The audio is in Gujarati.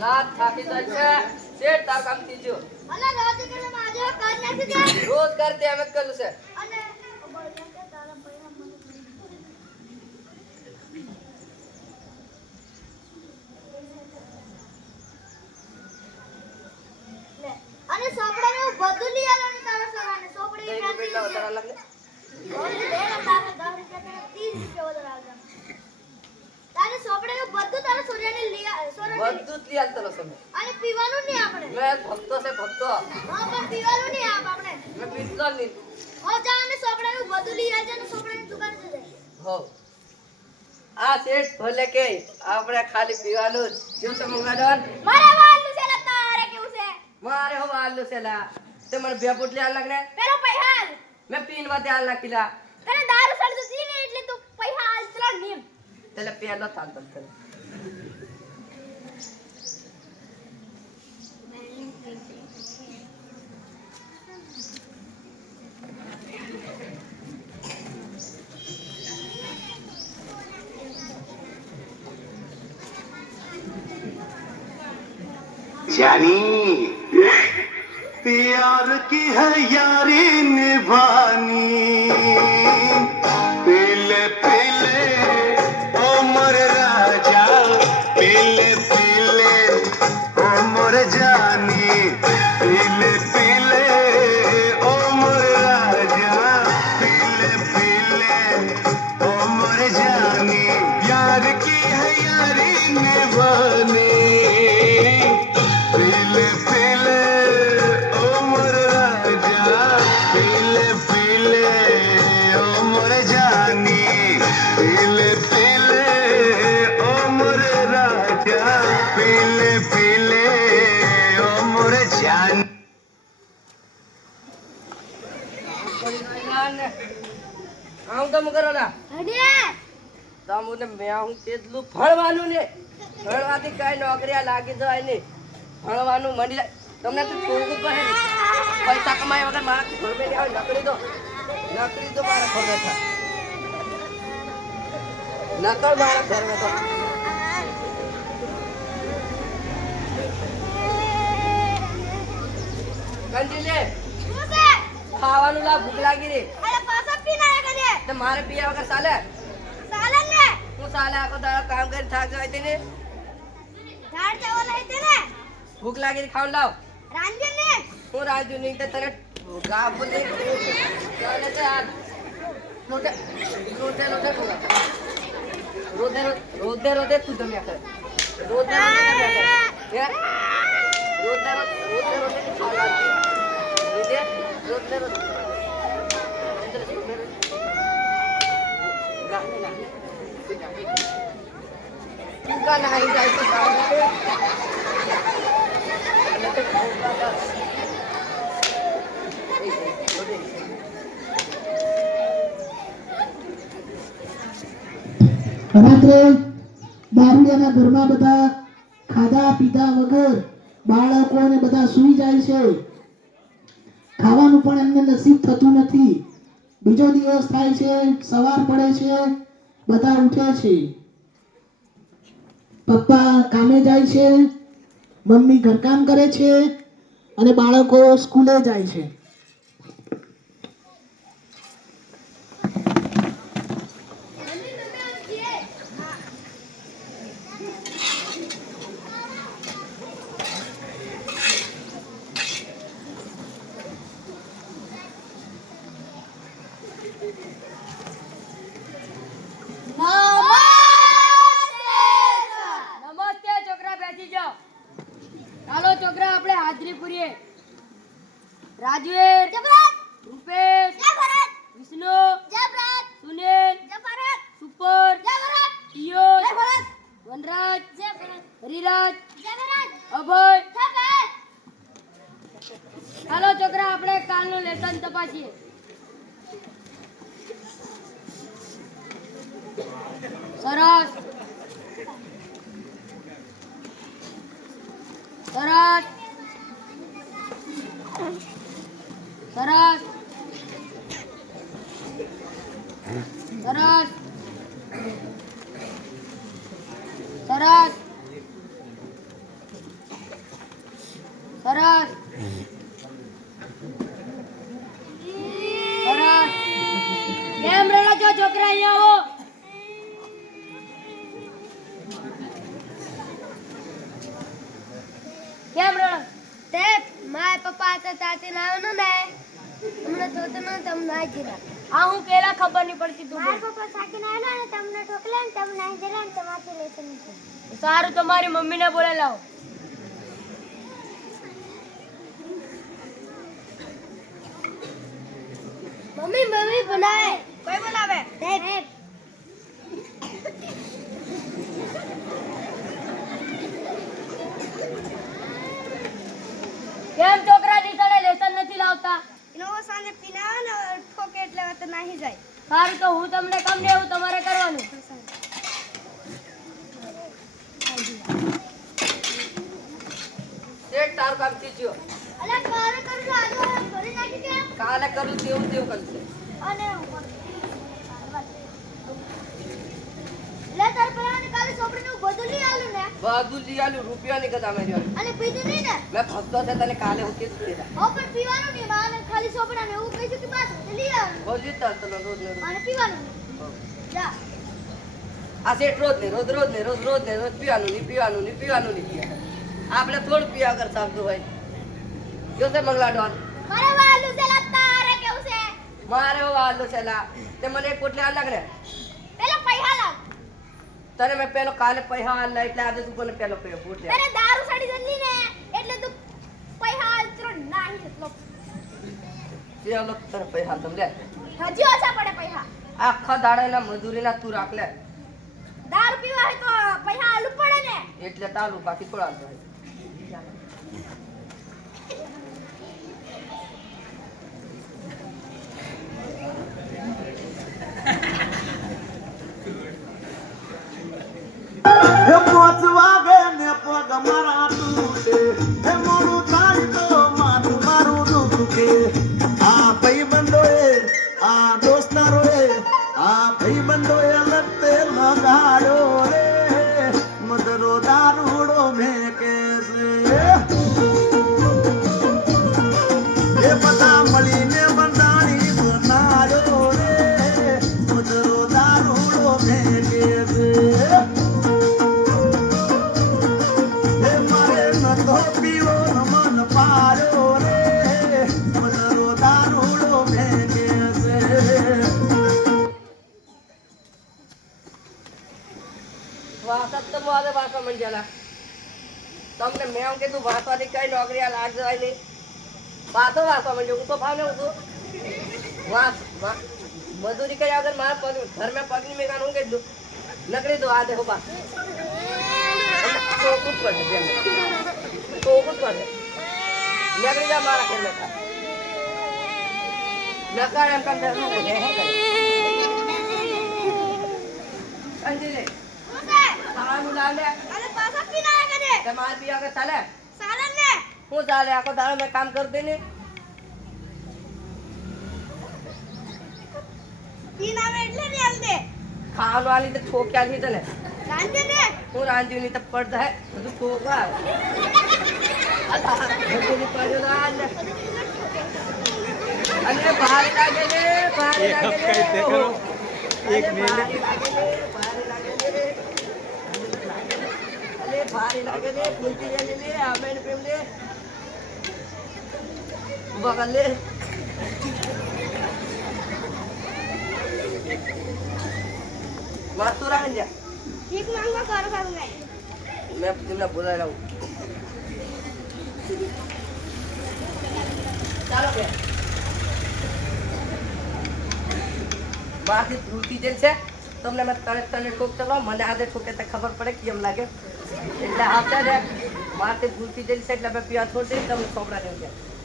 લાત થાકી જાય છે. શેઠ તાર કામ થઈ ગયું રોજ કરે આજે કર નથી દે રોજ કરતે અમે જ કર્યું છે. અને તારા અને સોપડાનું બધું લઈ આવવાનું તારા સરાને? સોપડી દહીં નું કેટલા વધારે લાગે? તારે સોપડાનું બધું તારા સૂર્યને લઈ આ- સૂર્યને લઈ- બધું જ લઈ આવતો તમે અને પીવાનું નહીં આપણે. મેં ભક્તો છે ભક્તો. હા પણ પીવાનું નહીં આપ આપણે. મેં પીધલો નહીં. હો જા અને સોપડાનું બધું લઈ આવજે અને સોપડાની દુકાન જજે હો. આ શેઠ ભલે કે આપણે ખાલી પીવાનું જ. જેવું છે મંગાડવાનું મારા વાલનું છે લા તારે કેવું છે? મારે હો આલુ છે લા. તે મને બે પોટલી આલ લાગને. પેલો પૈસા મેં પીનવા તે આલ નાખી લા. તને દારૂ સળતું ને એટલે તું પૈસા આલ ત્રણ નિયમ એટલે પહેલો થાલ તમ તને. जानी प्यार की है यारी निभानी આમ તો કરો ના તમને મેં હું તેટલું ભણવાનું ને. ભણવાથી કઈ નોકરી લાગી જાય નહીં. ભણવાનું મળી જાય તમને તો છોડવું પડે પૈસા કમાય વગર મારા ઘર આવે નકરી તો નકરી તો મારા ઘર થાય નકર મારા ઘર કંટીલે શું છે ખાવાનું લા ભૂખ લાગી રે અરે પાછા પીને કરે તો મારે પીયા વગર ચાલે? સાલન ને. હું ચાલે આખો દાડો કામ કરી થાક જાય તેને. ધાડ ચાવલ લઈ તેને. ભૂખ લાગી રે ખાવાનું લાવ. રાંજુ ને. હું રાજુ ની તો તને ગાભો નહીં ચાલે છે આ. લોટે લોટે લોટે રોદે રોદે રોદે તું તમે કરે. રોદે રોદે તમે કરે. રોદે રોદે રોદે ખાવા રાત્રે દારૂડિયાના ઘરમાં બધા ખાધા પીધા વગર બાળકો ને બધા સૂઈ જાય છે. ખાવાનું પણ એમને નસીબ થતું નથી. બીજો દિવસ થાય છે, સવાર પડે છે, બધા ઉઠે છે. પપ્પા કામે જાય છે, મમ્મી ઘરકામ કરે છે અને બાળકો સ્કૂલે જાય છે. નમસ્તે છોકરા બેસી જાઓ. ચાલો છોકરા આપણે હાજરી પૂરીએ. રાજવીર રૂપેશ વિષ્ણુ સુનિલ સુપર પિયુષ વનરાજ હરિરાજ અભય. ચાલો છોકરા આપણે કાલનું લેસન તપાસીએ. સરસ. સરસ. સરસ. સરસ. સરસ. સરસ. સરસ. કેમ રડો છો છોકરા અહીંયા આવો કેમ રડો તે મારા હતા તાતે ને? તમને જોતો તમને આ હું પેલા ખબર નહીં પડતી તું મારા. પપ્પા સાકી નાવલા ને તમને ઠોકલા ને તમને ને તમારથી લેશે સારું તમારી મમ્મીને બોલે લાવો. મમ્મી મમ્મી બનાવે કોઈ બનાવે દેખ કેમ છોકરા નિશાળે લેસન નથી લાવતા એનો સાંજે પીનાવે ને ઠોકે એટલે વાત નાહી જાય સારું તો હું તમને કમ દેવું તમારે કરવાનું. શેઠ તાર કામ થયું અલા કાલે કરું આજે ભરી નાખી કે કાલે કરું તેવું તેવું કરશે. અને લે તાર પેલા કાલે સોપડીનું બધું લઈ આલું ને? બધું લઈ આલ્યું રૂપિયાની કદા મેં અને પીધું નહીં ને? મેં ફસતો છે તને કાલે હું કીધું કીધા. હવે પણ પીવાનું નહીં માને ખાલી સોપડાને એવું કહીશું કે બસ તે લઈ આવવાનું બહુ જીતતા તને રોજ ને રોજ. અને પીવાનું નહીં. જા. આ શેઠ રોજ ને રોજ રોજ ને રોજ રોજ ને રોજ પીવાનું નહીં પીવાનું નહીં પીવાનું નહીં. પીવાનું. આપણે થોડું પીવા કર સાબતું હોય. જો તે મંગલા ડોન મારે વાલું છે લા તારે કેવું છે? મારે વાલો છે લા. તે મને એક પોટલી આ લાગ ને. પેલા પૈસા લાવ તને મેં પેલો કાલે પૈસા આલ્લા એટલે આજે તું કોને પેલો પૈસો પોટલી અરે દારૂ સાડી જલ્દી ને એટલે તું પૈસા આલતરો નાહી એટલો. તે અલગ તને પૈસા તમ લે. હજી ઓછા પડે પૈસા આખા દાડાના મજૂરીના તું રાખ લે દારૂ પીવા હે તો પૈસા આલુ પડે ને. એટલે તાલુ બાકી થોડા હોય હે પોચ વાગે ને પગ મારા તૂટે. વાસવા મંડ્યા તમને મેં એમ કીધું વાસવાની કઈ નોકરી આ લાગ જાય નહીં. વાતો વાસવા મંડ્યો હું તો ભાવ ને હું વાસ વા- મજૂરી કરી આગળ મારા પગ ઘર મેં પગની મેં હું કીધું. નકરી દો આ દેખો બા તો જ જેમ. તો કુદ પડે. નકરી જા મારા નકાર એમ કામ ધર્મ અંજી લે શું છે ખાવાનું લાવ લે અને પાછા પીના આવે કદે તમારે બી આગળ ચાલે સાલન ને હું ચાલે આખો દાડો મેં કામ કરી દે ને પીના આવે એટલે નહીં આલ દે ખાવાનું આલી તો ઠોક્યા લીધે ને રાંધે ને. હું રાંધ્યું તો પડતા બધું ઠોકા ને. અને લાગે ને લાગે ને ભારે લાગે ને ને જાય ને ને ને ઊભા કર લે વાત તો રાખે ને ભીખ માંગવા કરો કામ નહીં મેં તમને બોલાવી રહું ચાલો બે બહારથી ભૂલતી જે છે તમને મેં તરત તને ઠોક લો મને આજે ઠોકે તો ખબર પડે કે એમ લાગે એટલે આપતા ને બહારથી ભૂલતી જે છે એટલે મેં પીવા છોડી તમને છોકરા જેવું છે